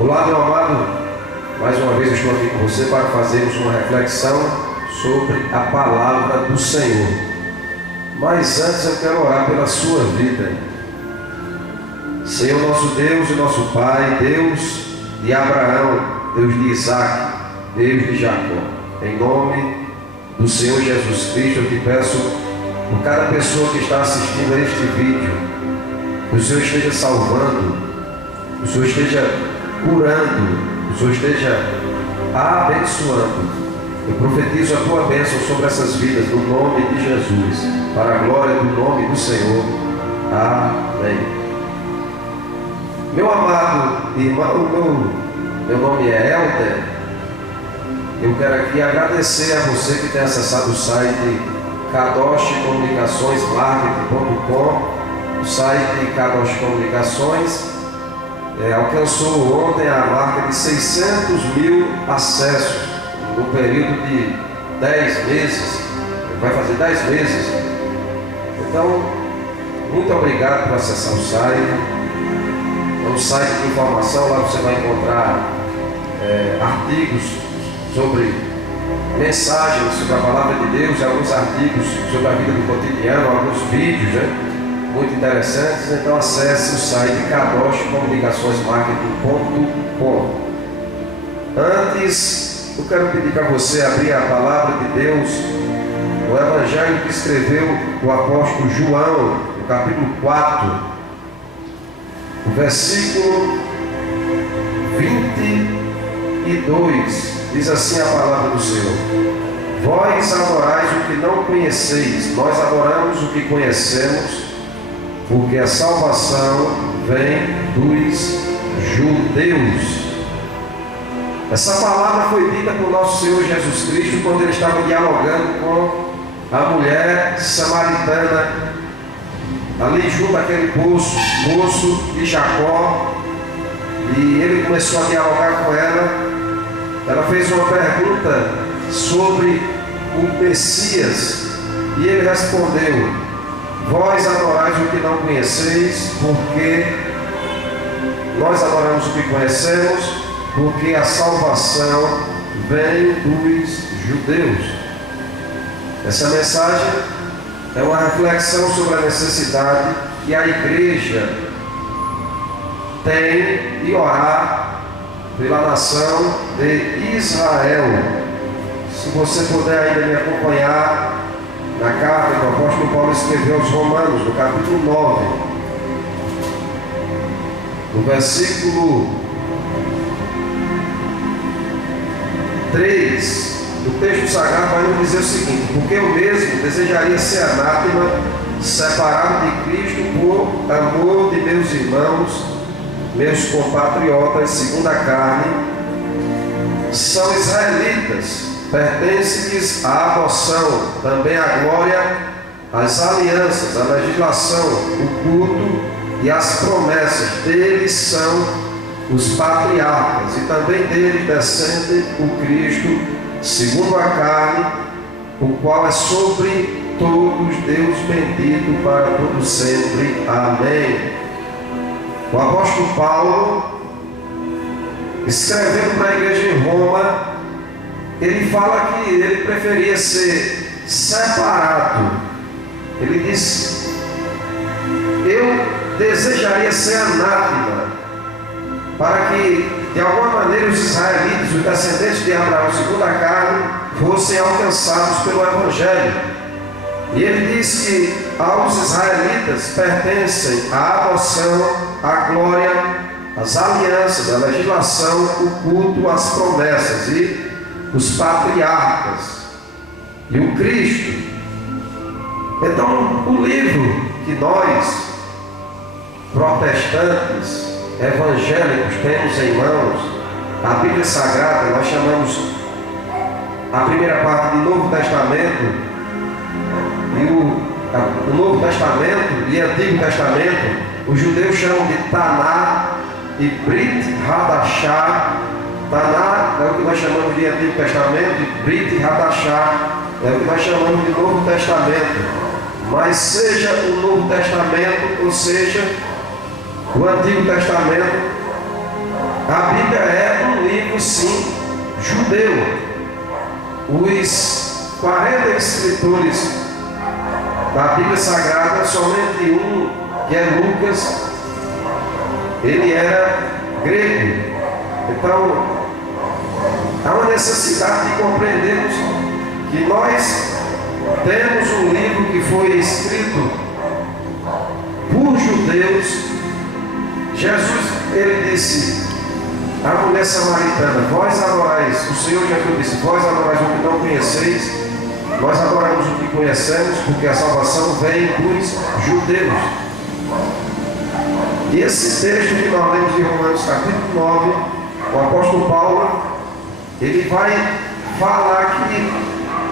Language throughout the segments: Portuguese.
Olá, meu amado, mais uma vez eu estou aqui com você para fazermos uma reflexão sobre a palavra do Senhor. Mas antes eu quero orar pela sua vida. Senhor nosso Deus e nosso Pai, Deus de Abraão, Deus de Isaac, Deus de Jacó, em nome do Senhor Jesus Cristo, eu te peço por cada pessoa que está assistindo a este vídeo, que o Senhor esteja salvando, que o Senhor esteja curando, que o Senhor esteja abençoando. Eu profetizo a tua bênção sobre essas vidas, no nome de Jesus, para a glória do nome do Senhor. Amém. Meu amado irmão, meu nome é Helder. Eu quero aqui agradecer a você que tem acessado o site kadoshcomunicaçõesmarketing.com. O site Kadosh Comunicações alcançou ontem a marca de 600 mil acessos no período de 10 meses. Vai fazer 10 meses. Então, muito obrigado por acessar o site. É um site de informação. Lá você vai encontrar artigos sobre mensagens sobre a palavra de Deus, alguns artigos sobre a vida do cotidiano, alguns vídeos, muito interessantes. Então acesse o site kadoshcomunicaçõesmarketing.com. Antes, eu quero pedir para você abrir a palavra de Deus no Evangelho que escreveu o apóstolo João, no capítulo 4, o versículo 22. Diz assim a palavra do Senhor: vós adorais o que não conheceis, nós adoramos o que conhecemos, porque a salvação vem dos judeus. Essa palavra foi dita por nosso Senhor Jesus Cristo quando ele estava dialogando com a mulher samaritana, ali junto àquele poço de Jacó, e ele começou a dialogar com ela. Ela fez uma pergunta sobre o Messias e ele respondeu: vós adorais o que não conheceis, porque nós adoramos o que conhecemos, porque a salvação vem dos judeus. Essa mensagem é uma reflexão sobre a necessidade que a igreja tem de orar pela nação de Israel. Se você puder ainda me acompanhar na carta que o apóstolo Paulo escreveu aos Romanos, no capítulo 9, no versículo 3, o texto sagrado vai nos dizer o seguinte: porque eu mesmo desejaria ser anátema, separado de Cristo por amor de meus irmãos, meus compatriotas segundo a carne, são israelitas, pertencem-lhes à adoção, também à glória, às alianças, à legislação, o culto e as promessas. Deles são os patriarcas, e também deles descende o Cristo segundo a carne, o qual é sobre todos Deus bendito para todo sempre. Amém. O apóstolo Paulo, escrevendo para a igreja em Roma, ele fala que ele preferia ser separado. Ele diz: eu desejaria ser anátema, para que de alguma maneira os israelitas, os descendentes de Abraão segundo a carne, fossem alcançados pelo Evangelho. E ele diz que aos israelitas pertencem a adoção, a glória, as alianças, a legislação, o culto, as promessas e os patriarcas e o Cristo. Então, o livro que nós, protestantes, evangélicos, temos em mãos, a Bíblia Sagrada, nós chamamos a primeira parte de Novo Testamento, e o Novo Testamento e Antigo Testamento, os judeus chamam de Taná e Brit Hadashah. Taná é o que nós chamamos de Antigo Testamento, e Brit Hadashah é o que nós chamamos de Novo Testamento. Mas seja o Novo Testamento, ou seja, o Antigo Testamento, a Bíblia único sim judeu. Os 40 escritores da Bíblia Sagrada, somente um, que é Lucas, ele era grego. Então, há uma necessidade de compreendermos que nós temos um livro que foi escrito por judeus. Jesus, ele disse à mulher samaritana: vós adorais, o Senhor Jesus disse: vós adorais o que não conheceis, nós adoramos o que conhecemos, porque a salvação vem dos judeus. E esse texto que nós lemos de Romanos capítulo 9, o apóstolo Paulo, ele vai falar que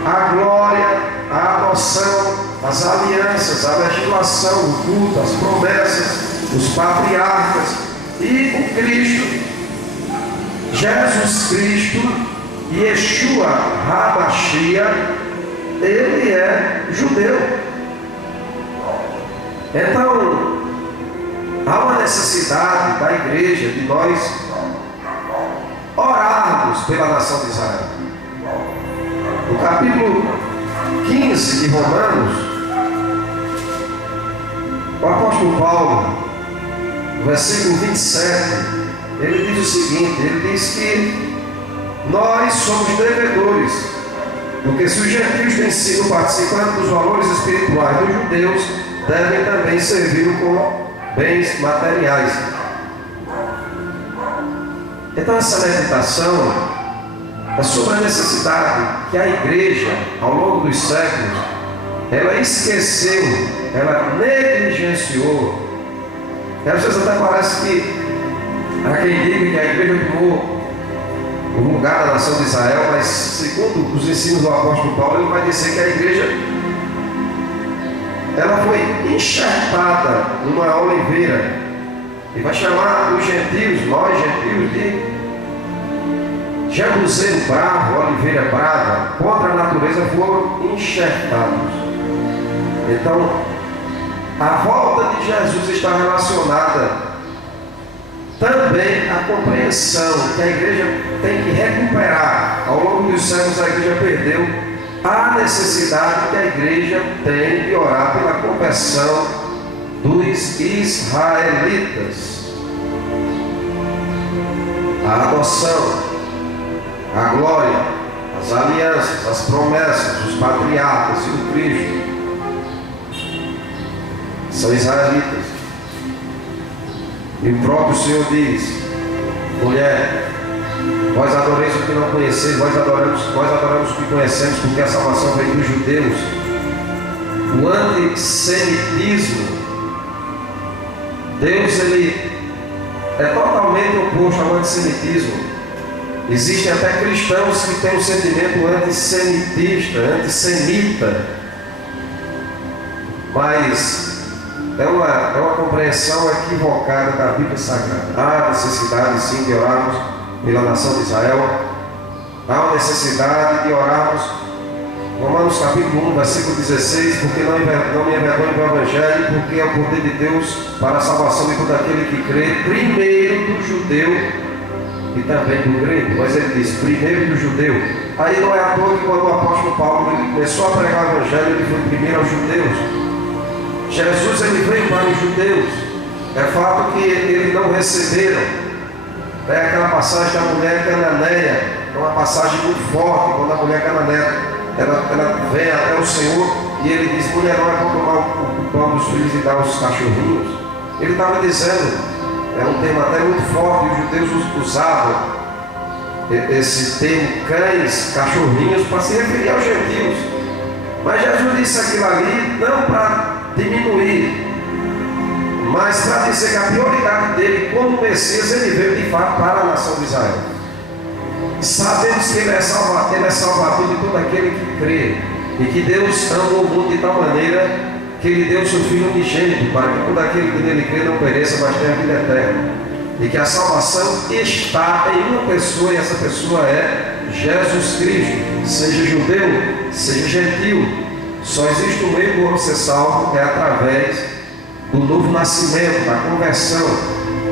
a glória, a adoção, as alianças, a legislação, o culto, as promessas, os patriarcas e o Cristo, Jesus Cristo, Yeshua HaMashiach, ele é judeu. Então, há uma necessidade da igreja de nós orarmos pela nação de Israel. No capítulo 15 de Romanos, o apóstolo Paulo, no versículo 27, ele diz o seguinte: ele diz que nós somos devedores, porque se os gentios têm sido participantes dos valores espirituais dos judeus, devem também servir com bens materiais. Então essa meditação é sobre a necessidade que a igreja, ao longo dos séculos, ela esqueceu, ela negligenciou. Às vezes até parece que há quem diga que a igreja tomou o lugar da nação de Israel, mas segundo os ensinos do apóstolo Paulo, ele vai dizer que a igreja ela foi enxertada numa oliveira, e vai chamar os gentios, nós gentios, de jabuzeiro bravo, oliveira brava, contra a natureza, foram enxertados. Então, a volta de Jesus está relacionada também à compreensão que a igreja tem que recuperar. Ao longo dos séculos a igreja perdeu a necessidade que a igreja tem de orar pela conversão dos israelitas. A adoção, a glória, as alianças, as promessas, os patriarcas e o Cristo são israelitas. E o próprio Senhor diz: mulher, vós adoreis o que não conheceis, nós adoramos o que conhecemos, porque a salvação vem dos judeus. O antissemitismo, Deus ele é totalmente oposto ao antissemitismo. Existem até cristãos que têm um sentimento antissemitista, antissemita, mas é uma compreensão equivocada da Bíblia Sagrada. Há necessidade sim de orarmos pela nação de Israel. Há uma necessidade de orarmos, Romanos capítulo 1, versículo 16, porque não me envergonho do Evangelho, porque é o poder de Deus para a salvação de todo aquele que crê, primeiro do judeu e também do grego. Mas ele diz, primeiro do judeu. Aí não é à toa que quando o apóstolo Paulo ele começou a pregar o Evangelho, ele foi primeiro aos judeus. Jesus ele veio para os judeus. É fato que eles não receberam. É aquela passagem da mulher cananeia, é uma passagem muito forte, quando a mulher cananeia ela vem até o Senhor e ele diz: mulher, não é para tomar o pão dos filhos e dar aos cachorrinhos. Ele estava dizendo, é um termo até muito forte, e os judeus usavam esse termo cães, cachorrinhos, para se referir aos gentios. Mas Jesus disse aquilo ali não para diminuir, mas para dizer que a prioridade dele como Messias, ele veio de fato para a nação de Israel. Sabemos que ele é salvador de todo aquele que crê, e que Deus ama o mundo de tal maneira que ele deu o seu Filho unigênito, para que todo aquele que nele crê não pereça, mas tenha a vida eterna. E que a salvação está em uma pessoa, e essa pessoa é Jesus Cristo. Seja judeu, seja gentil, só existe um meio para você ser salvo, que é através do novo nascimento, da conversão.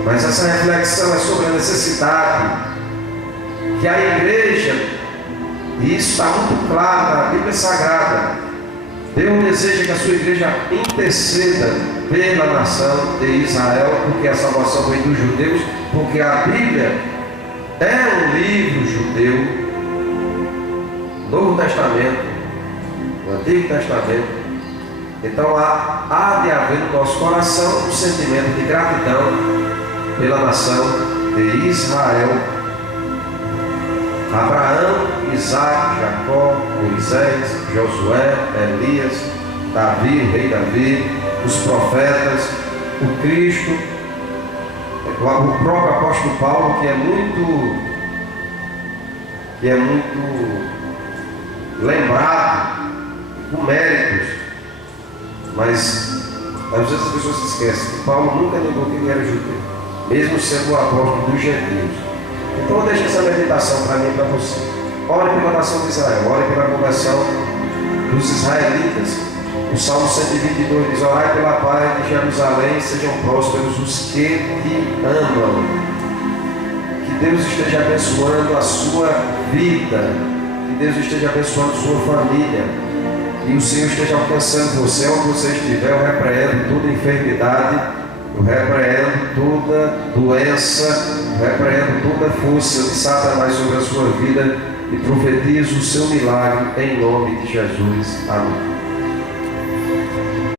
Mas essa reflexão é sobre a necessidade que a igreja, e isso está muito claro na Bíblia Sagrada, Deus deseja que a sua igreja interceda pela nação de Israel, porque a salvação vem dos judeus, porque a Bíblia é um livro judeu, Novo Testamento, o Antigo Testamento. Então há de haver no nosso coração um sentimento de gratidão pela nação de Israel. Abraão, Isaac, Jacó, Moisés, Josué, Elias, Davi, rei Davi, os profetas, o Cristo, o próprio apóstolo Paulo, que é muito lembrado com méritos, mas às vezes as pessoas se esquecem que Paulo nunca negou que ele era judeu, mesmo sendo o apóstolo dos gentios. Então deixa essa meditação para mim e para você. Ore pela nação de Israel, ore pela conversão dos israelitas. O Salmo 122 diz: orai pela paz de Jerusalém, sejam prósperos os que te amam. Que Deus esteja abençoando a sua vida, que Deus esteja abençoando a sua família, e o Senhor esteja alcançando você onde você estiver. Eu repreendo toda enfermidade, eu repreendo toda doença, eu repreendo toda força de Satanás sobre a sua vida e profetizo o seu milagre em nome de Jesus. Amém.